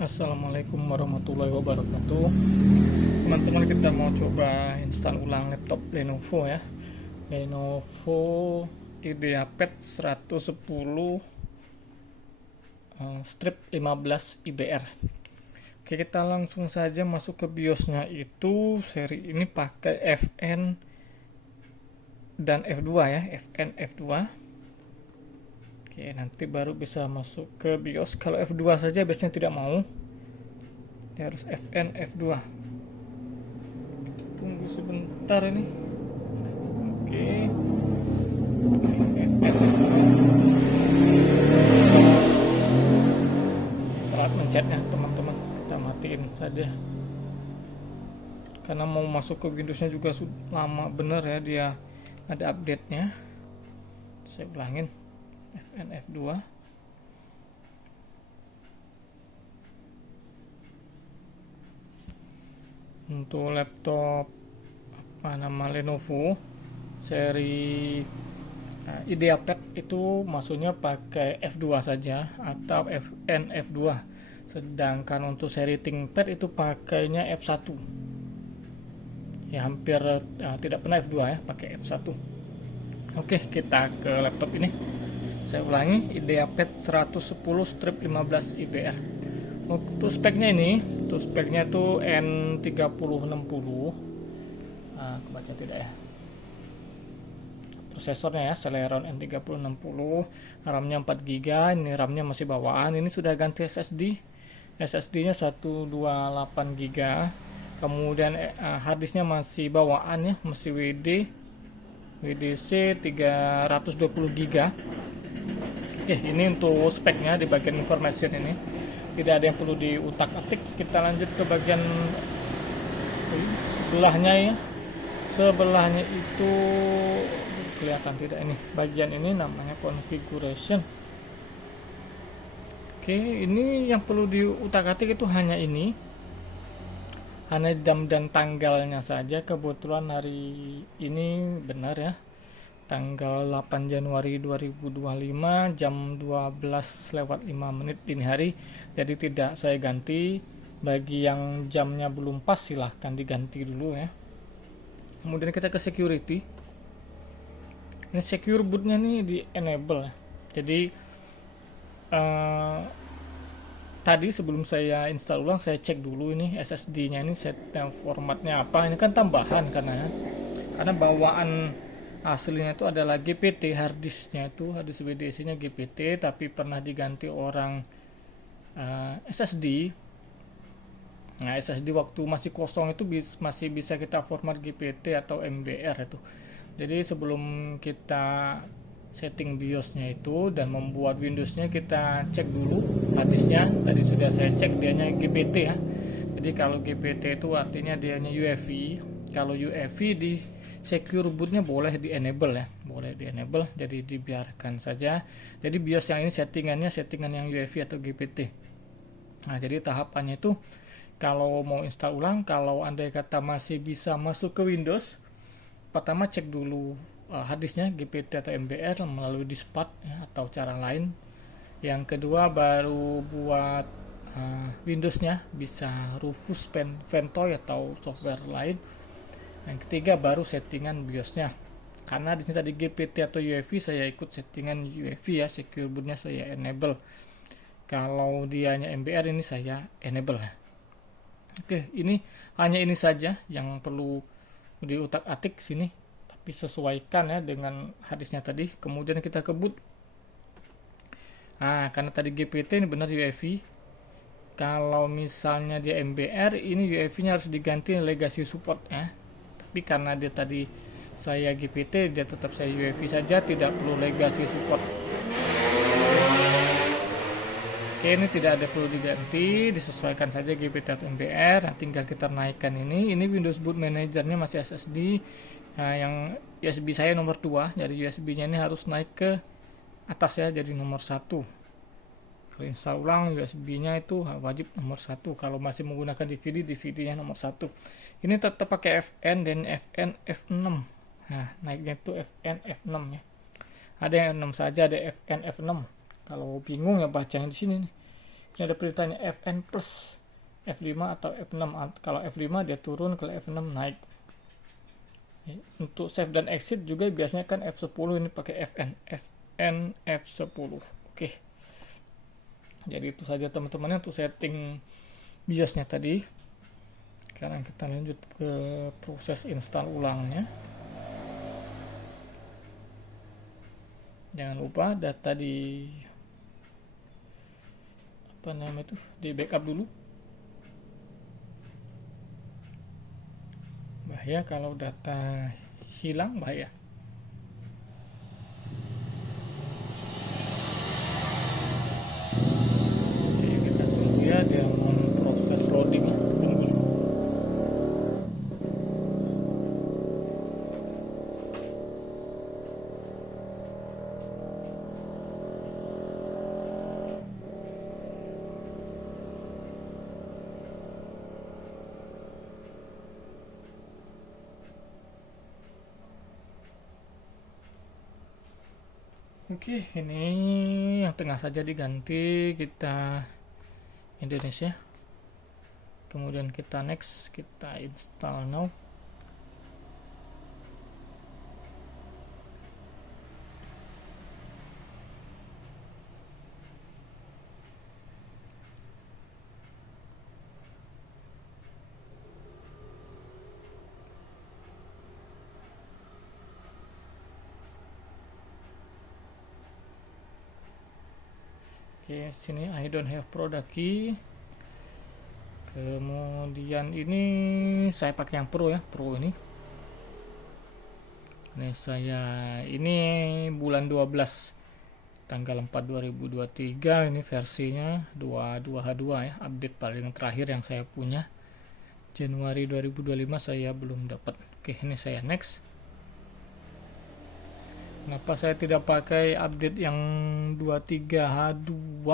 Assalamualaikum warahmatullahi wabarakatuh. Teman-teman, kita mau coba install ulang laptop Lenovo ya. Lenovo IdeaPad 110 strip 15 IBR. Oke, kita langsung saja masuk ke BIOSnya. Itu seri ini pakai FN dan F2 ya, FN F2. Oke, nanti baru bisa masuk ke BIOS. Kalau F2 saja biasanya tidak mau. Dia harus FN F2. Tunggu sebentar ini. Oke. FN. Telat mencetnya teman-teman. Kita matiin saja. Karena mau masuk ke Windowsnya juga lama bener ya, dia ada update-nya. Saya ulangin. FN F2. Untuk laptop Lenovo seri IdeaPad itu maksudnya pakai F2 saja atau FN F2. Sedangkan untuk seri ThinkPad itu pakainya F1. Ya hampir tidak pernah F2 ya, pakai F1. Oke, kita ke laptop ini. Saya ulangi, IdeaPad 110 strip 15 IBR. Untuk speknya tuh N3060. Kebaca tidak ya? Prosesornya ya, Celeron N3060. RAM-nya 4 GB, ini RAM-nya masih bawaan. Ini sudah ganti SSD. SSD-nya 128 GB. Kemudian harddisknya masih bawaan ya, masih WDC 320 GB. Oke, ini untuk speknya di bagian information ini. Tidak ada yang perlu diutak-atik. Kita lanjut ke bagian sebelahnya ya. Sebelahnya itu kelihatan tidak ini. Bagian ini namanya configuration. Oke, ini yang perlu diutak-atik itu hanya ini. Hanya jam dan tanggalnya saja. Kebetulan hari ini benar ya. Tanggal 8 Januari 2025 jam 12:05 dini hari. Jadi tidak saya ganti. Bagi yang jamnya belum pas silahkan diganti dulu ya. Kemudian kita ke security. Ini secure bootnya nih di enable. Jadi tadi sebelum saya install ulang saya cek dulu ini SSD-nya ini formatnya apa. Ini kan tambahan karena bawaan aslinya itu adalah GPT, harddisknya itu harddisk WDC-nya GPT, tapi pernah diganti orang SSD. Nah, SSD waktu masih kosong itu masih bisa kita format GPT atau MBR itu. Jadi sebelum kita setting BIOS-nya itu dan membuat Windows-nya, kita cek dulu harddisknya. Tadi sudah saya cek dianya GPT ya. Jadi kalau GPT itu artinya dianya UEFI. Kalau UEFI di secure bootnya boleh di enable ya, boleh di enable, jadi dibiarkan saja. Jadi BIOS yang ini settingan yang UEFI atau GPT. Nah, jadi tahapannya itu kalau mau install ulang, kalau andai kata masih bisa masuk ke Windows, pertama cek dulu harddisknya GPT atau MBR melalui diskpart ya, atau cara lain. Yang kedua baru buat Windows-nya bisa Rufus, Ventoy atau software lain. Yang ketiga baru settingan BIOS-nya. Karena di sini tadi GPT atau UEFI, saya ikut settingan UEFI ya, secure boot-nya saya enable. Kalau dianya MBR ini saya enable. Oke, ini hanya ini saja yang perlu diutak-atik sini, tapi sesuaikan ya dengan harddisknya tadi. Kemudian kita ke boot. Nah, karena tadi GPT ini benar UEFI. Kalau misalnya dia MBR, ini UEFI-nya harus diganti legacy support ya. Tapi karena dia tadi saya GPT, dia tetap saya UEFI saja, tidak perlu legacy support. Oke, ini tidak ada perlu diganti, disesuaikan saja GPT atau MBR. Nah, tinggal kita naikkan ini. Ini Windows Boot Manager-nya masih SSD. Nah, yang USB saya nomor 2, jadi USB-nya ini harus naik ke atas ya, jadi nomor 1. Kalau install ulang USB-nya itu wajib nomor 1. Kalau masih menggunakan DVD-nya nomor 1. Ini tetap pakai FN dan FN F6. Nah, naiknya itu FN F6 ya. Ada yang 6 saja, ada FN F6. Kalau bingung ya bacanya di sini nih. Ini ada perintahnya Fn plus F5 atau F6. Kalau F5 dia turun, kalau F6 naik. Untuk save dan exit juga biasanya kan F10, ini pakai Fn F10. Oke. Jadi itu saja teman-teman untuk setting BIOSnya tadi. Sekarang kita lanjut ke proses install ulangnya. Jangan lupa data di di backup dulu. Bahaya kalau data hilang, bahaya. Oke, kita tunggu ya, dia proses loading. Tunggu. Oke, ini yang tengah saja diganti, kita Indonesia. Kemudian kita next, kita install now. Oke, sini I don't have product key. Kemudian ini saya pakai yang Pro ya, Pro ini. Ini bulan 12 tanggal 4 2023, ini versinya 22H2 ya, update paling terakhir yang saya punya. Januari 2025 saya belum dapat. Oke, ini saya next. Kenapa saya tidak pakai update yang 23H2?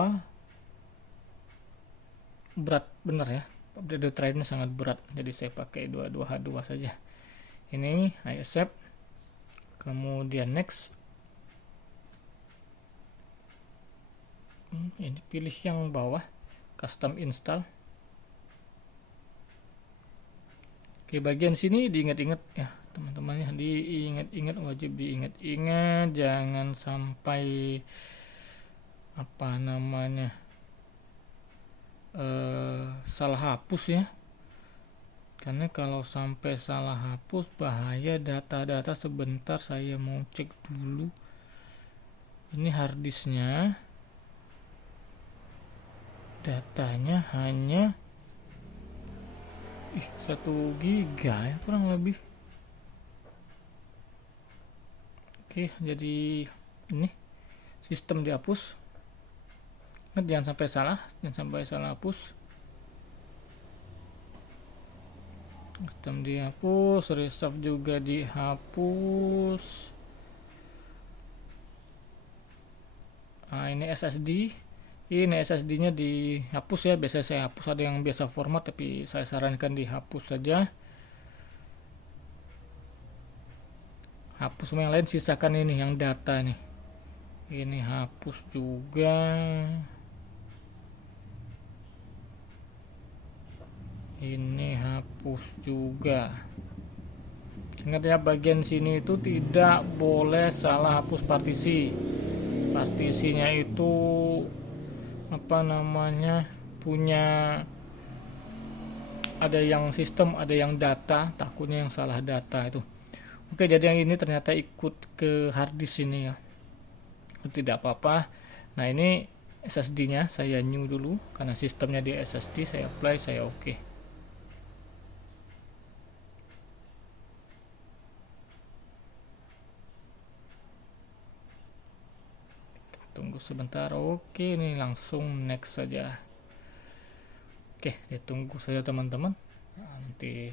Berat bener ya, update terakhirnya sangat berat, jadi saya pakai 22H2 saja. Ini I accept, kemudian next. Ini pilih yang bawah, custom install. Oke, bagian sini diingat-ingat ya teman-teman ya, diingat-ingat, wajib diingat-ingat, jangan sampai salah hapus ya, karena kalau sampai salah hapus bahaya data-data. Sebentar, saya mau cek dulu. Ini harddisknya, datanya hanya 1 giga ya kurang lebih. Oke, jadi ini sistem dihapus. Jangan sampai salah hapus. Sistem dihapus, reserve juga dihapus. Ini SSD. Ini SSD-nya dihapus ya. Biasanya saya hapus, ada yang biasa format, tapi saya sarankan dihapus saja. Hapus semua yang lain, sisakan ini yang data nih. Ini hapus juga. Ini hapus juga. Ingat ya, bagian sini itu tidak boleh salah hapus partisi. Partisinya itu punya, ada yang sistem, ada yang data, takutnya yang salah data itu. Oke, jadi yang ini ternyata ikut ke harddisk ini ya, tidak apa-apa. Nah, ini SSD-nya saya new dulu karena sistemnya di SSD, saya apply, saya oke. Tunggu sebentar. Oke, ini langsung next saja. Oke, ditunggu saja teman-teman. Nanti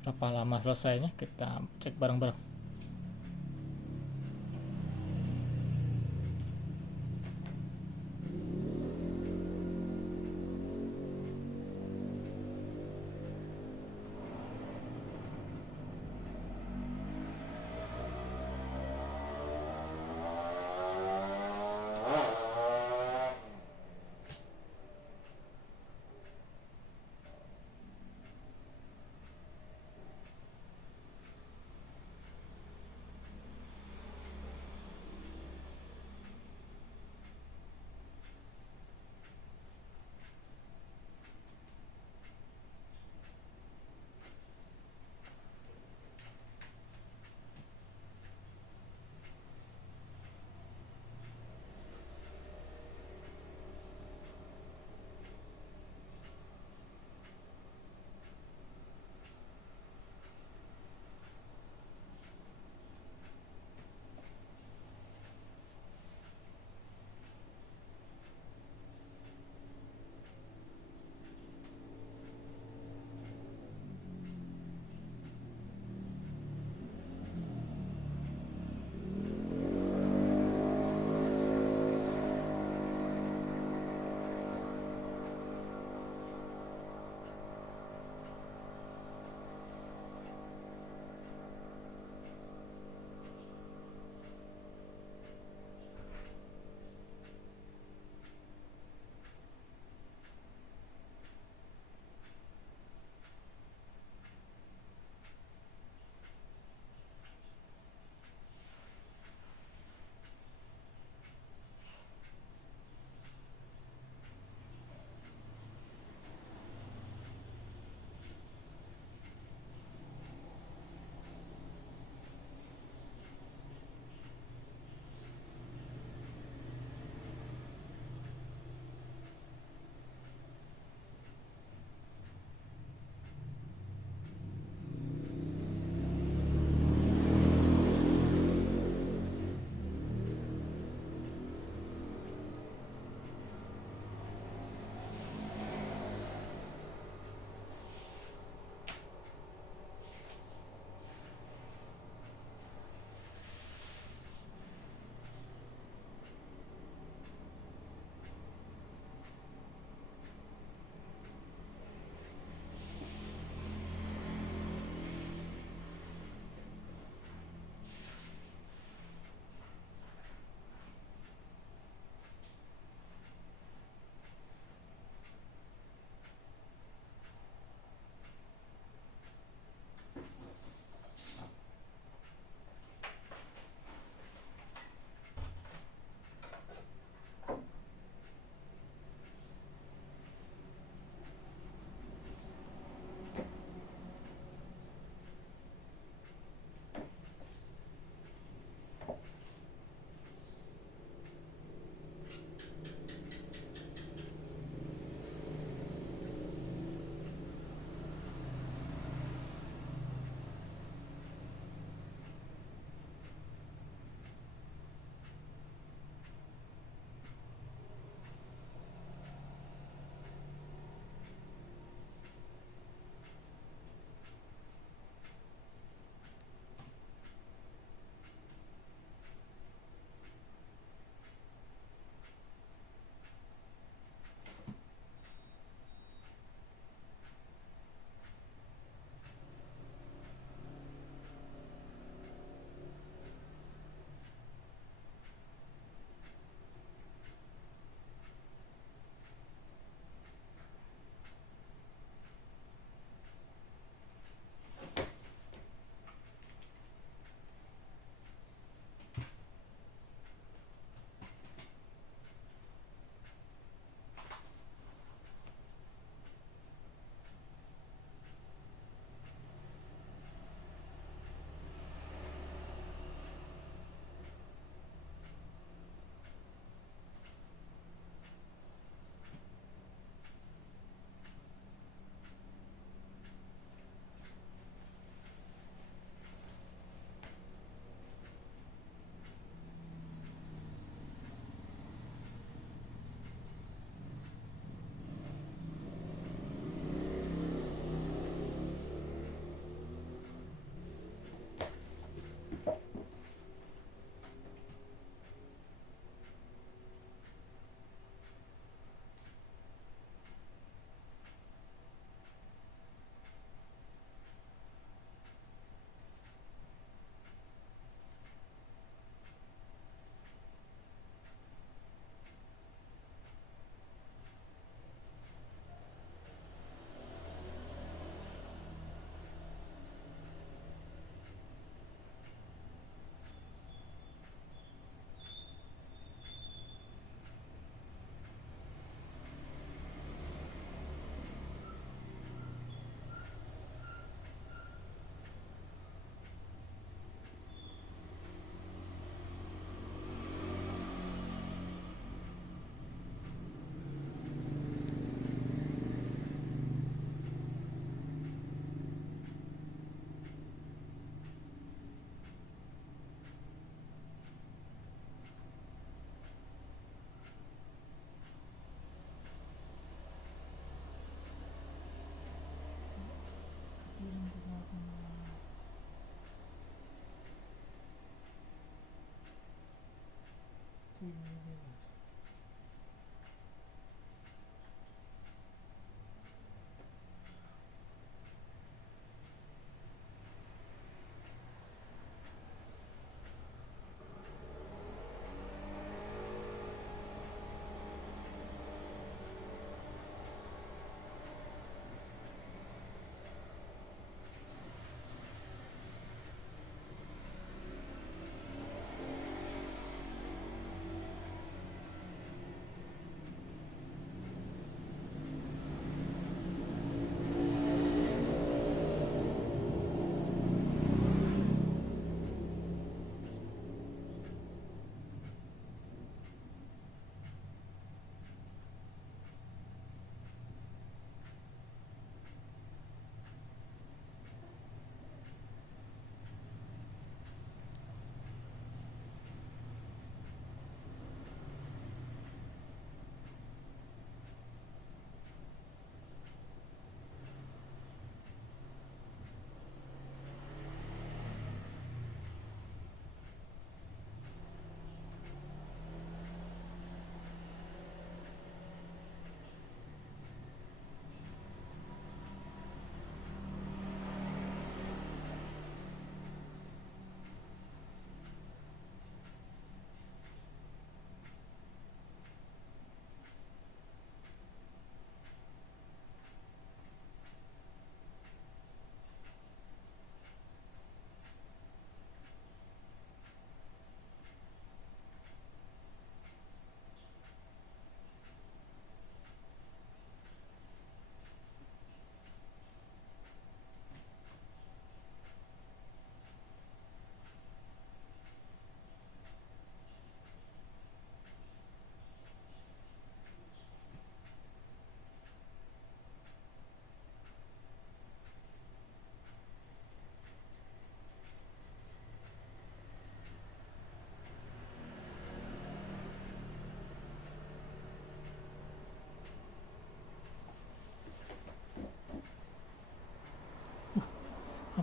berapa lama selesainya kita cek bareng-bareng.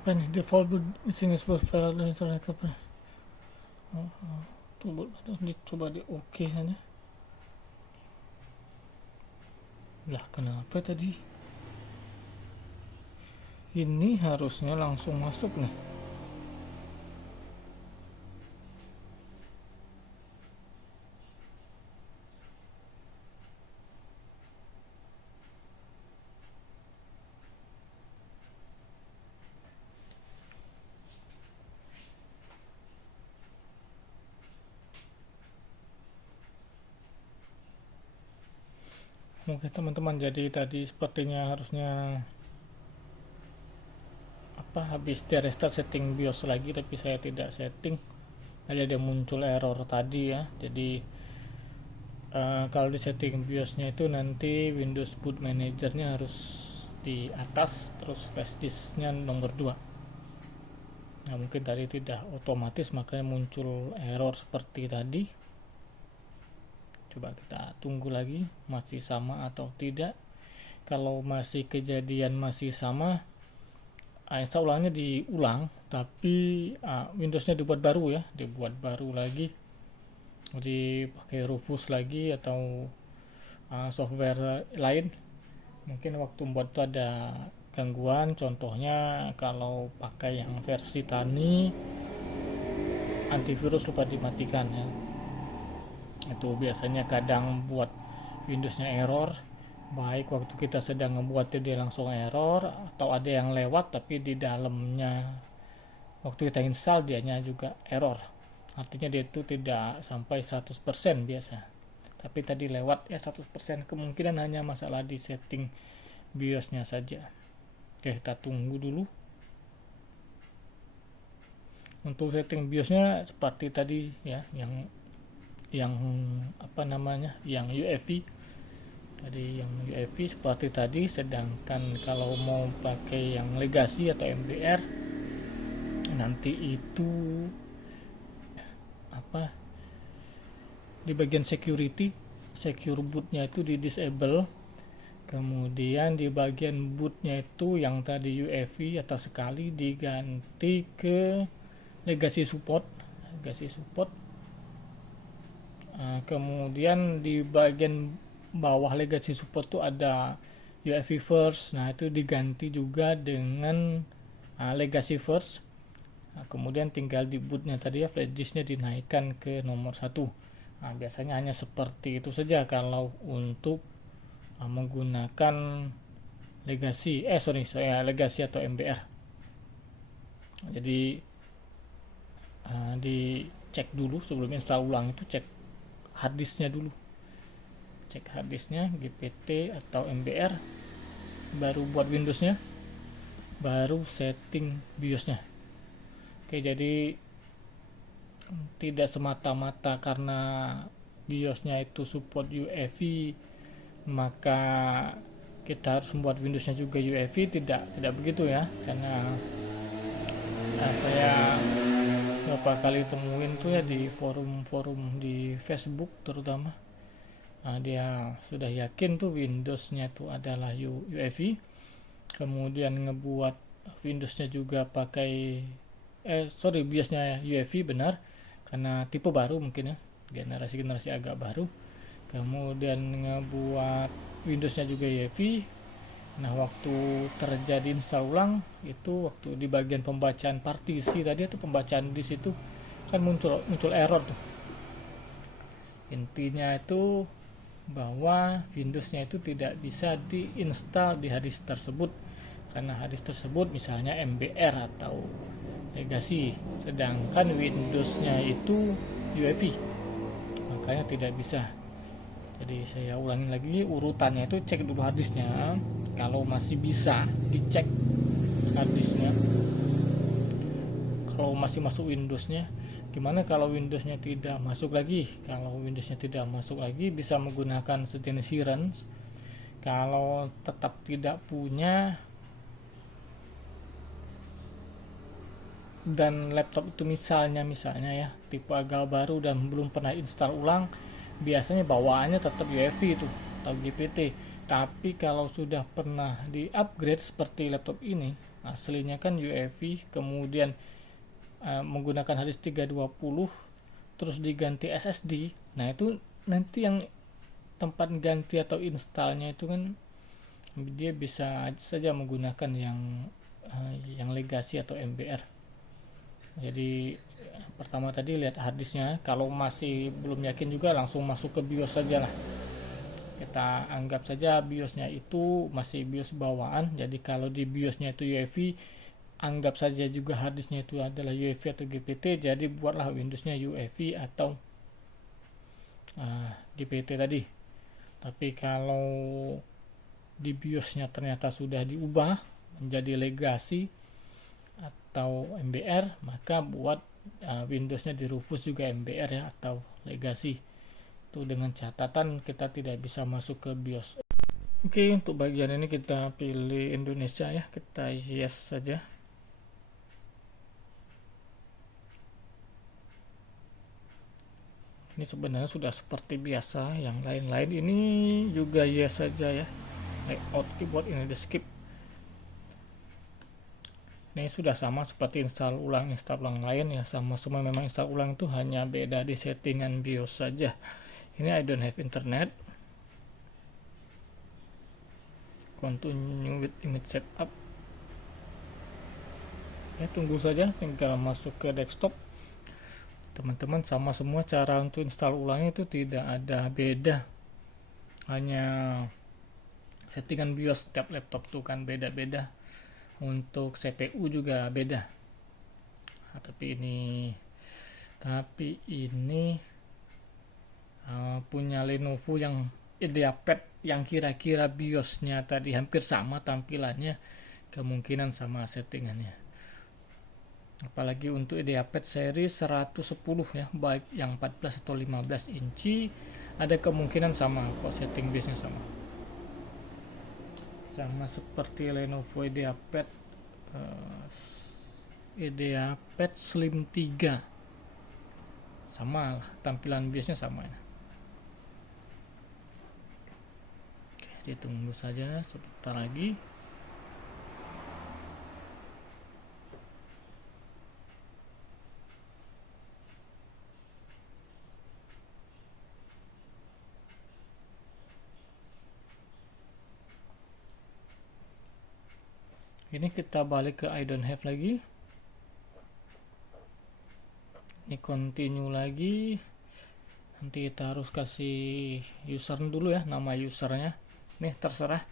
apa nih, default missing expose file dan internet apa. Coba di oke saja. Lah kenapa tadi ini harusnya langsung masuk nih. Oke teman-teman, jadi tadi sepertinya harusnya habis di restart setting BIOS lagi, tapi saya tidak setting. Ada muncul error tadi ya. Jadi kalau di setting BIOS-nya itu nanti Windows Boot Manager-nya harus di atas, terus flash disk-nya nomor 2. Nah mungkin tadi tidak otomatis, makanya muncul error seperti tadi. Coba kita tunggu lagi masih sama atau tidak. Kalau masih kejadian masih sama, install ulangnya diulang, tapi Windows-nya dibuat baru ya, dibuat baru lagi, dipakai Rufus lagi atau software lain. Mungkin waktu buat itu ada gangguan, contohnya kalau pakai yang versi Tani, antivirus lupa dimatikan ya. Itu biasanya kadang buat Windows-nya error, baik waktu kita sedang ngebuat dia langsung error, atau ada yang lewat tapi di dalamnya waktu kita install dianya juga error. Artinya dia itu tidak sampai 100% biasa, tapi tadi lewat ya 100%. Kemungkinan hanya masalah di setting BIOS-nya saja. Oke, kita tunggu dulu. Untuk setting BIOS-nya seperti tadi ya, yang yang UEFI tadi, yang UEFI seperti tadi. Sedangkan kalau mau pakai yang legacy atau MBR, nanti itu di bagian secure bootnya itu di disable, kemudian di bagian bootnya itu yang tadi UEFI atas sekali diganti ke legacy support. Kemudian di bagian bawah legacy support tuh ada UEFI first, nah itu diganti juga dengan legacy first. Kemudian tinggal di bootnya tadi ya, flash disknya dinaikkan ke nomor 1. Biasanya hanya seperti itu saja kalau untuk menggunakan legacy atau MBR. Jadi dicek dulu sebelum install ulang, itu cek harddisknya dulu, cek harddisknya GPT atau MBR, baru buat Windowsnya, baru setting BIOSnya. Oke, jadi tidak semata-mata karena BIOSnya itu support UEFI maka kita harus membuat Windowsnya juga UEFI. Tidak begitu ya, karena saya beberapa kali temuin tuh ya di forum-forum di Facebook terutama, dia sudah yakin tuh Windowsnya itu adalah UEFI, kemudian ngebuat Windowsnya juga pakai BIOSnya UEFI, benar, karena tipe baru mungkin ya, generasi agak baru, kemudian ngebuat Windowsnya juga UEFI. Nah waktu terjadi install ulang itu, waktu di bagian pembacaan partisi tadi itu, pembacaan di situ kan muncul error tuh. Intinya itu bahwa Windowsnya itu tidak bisa diinstal di harddisk tersebut, karena harddisk tersebut misalnya MBR atau legacy, sedangkan Windowsnya itu UEFI, makanya tidak bisa. Jadi saya ulangi lagi urutannya itu, cek dulu harddisknya, kalau masih bisa dicek harddisknya, kalau masih masuk Windowsnya. Gimana kalau Windowsnya tidak masuk lagi? Kalau Windowsnya tidak masuk lagi, bisa menggunakan sejenis Hirens. Kalau tetap tidak punya dan laptop itu misalnya ya tipe agak baru dan belum pernah install ulang, biasanya bawaannya tetap UEFI itu atau GPT. Tapi kalau sudah pernah di upgrade seperti laptop ini, aslinya kan UEFI, kemudian menggunakan harddisk 320 terus diganti SSD. Nah itu nanti yang tempat ganti atau installnya itu kan dia bisa saja menggunakan yang legacy atau MBR. Jadi pertama tadi lihat harddisknya, kalau masih belum yakin juga langsung masuk ke BIOS saja lah. Kita anggap saja BIOSnya itu masih BIOS bawaan, jadi kalau di BIOSnya itu UEFI, anggap saja juga harddisknya itu adalah UEFI atau GPT, jadi buatlah Windowsnya UEFI atau GPT tadi. Tapi kalau di BIOSnya ternyata sudah diubah menjadi legacy atau MBR, maka buat Windowsnya di Rufus juga MBR ya atau legacy. Itu dengan catatan kita tidak bisa masuk ke BIOS. Oke, untuk bagian ini kita pilih Indonesia ya, kita yes saja. Ini sebenarnya sudah seperti biasa, yang lain-lain ini juga yes saja ya. Layout keyboard ini di skip. Ini sudah sama seperti install ulang lain ya, sama semua. Memang install ulang itu hanya beda di settingan BIOS saja. Ini I don't have internet. Continue with image setup. Ya, tunggu saja, tinggal masuk ke desktop. Teman-teman sama semua, cara untuk install ulangnya itu tidak ada beda. Hanya settingan BIOS setiap laptop tuh kan beda-beda. Untuk CPU juga beda. Nah, tapi ini punya Lenovo yang IdeaPad yang kira-kira BIOSnya tadi hampir sama tampilannya, kemungkinan sama settingannya. Apalagi untuk IdeaPad seri 110 ya, baik yang 14 atau 15 inci, ada kemungkinan sama kok setting BIOSnya sama. Sama seperti Lenovo IdeaPad Slim 3, sama lah tampilan BIOSnya sama ya. Oke, ditunggu saja sebentar lagi. Ini kita balik ke I don't have lagi. Ini continue lagi. Nanti kita harus kasih user dulu ya, nama usernya. Nih terserah,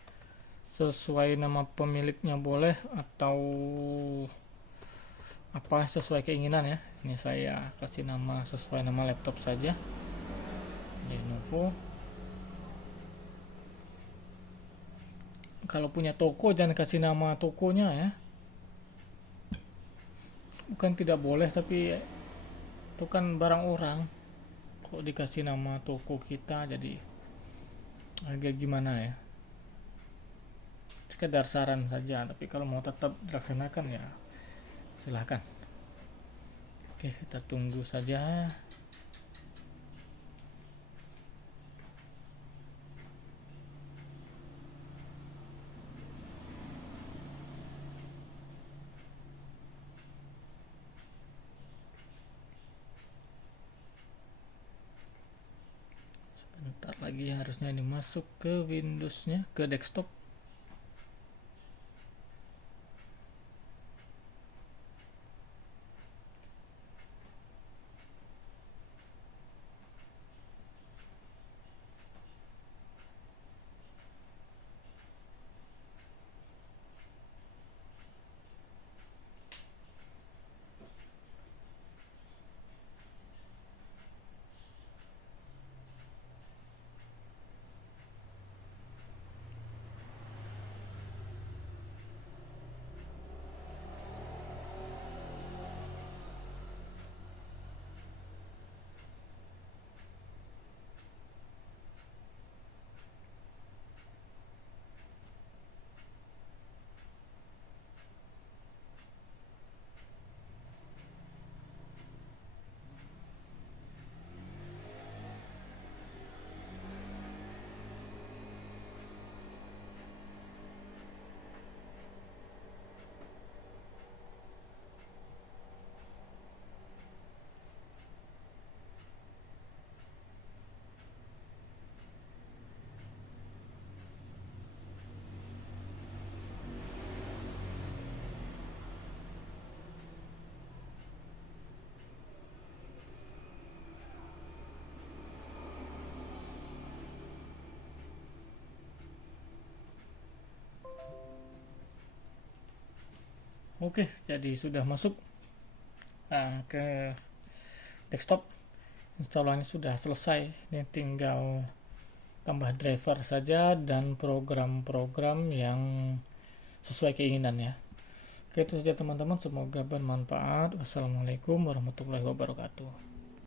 sesuai nama pemiliknya boleh atau apa sesuai keinginan ya. Ini saya kasih nama sesuai nama laptop saja, Lenovo. Kalau punya toko jangan kasih nama tokonya ya, bukan tidak boleh, tapi itu kan barang orang. Kok dikasih nama toko kita jadi agak gimana ya, sekedar saran saja. Tapi kalau mau tetap dilaksanakan ya silahkan. Oke, kita tunggu saja. Bentar lagi harusnya ini masuk ke Windowsnya, ke desktop. Oke, jadi sudah masuk ke desktop. Instalannya sudah selesai. Ini tinggal tambah driver saja dan program-program yang sesuai keinginan ya. Oke, itu saja teman-teman, semoga bermanfaat. Wassalamualaikum warahmatullahi wabarakatuh.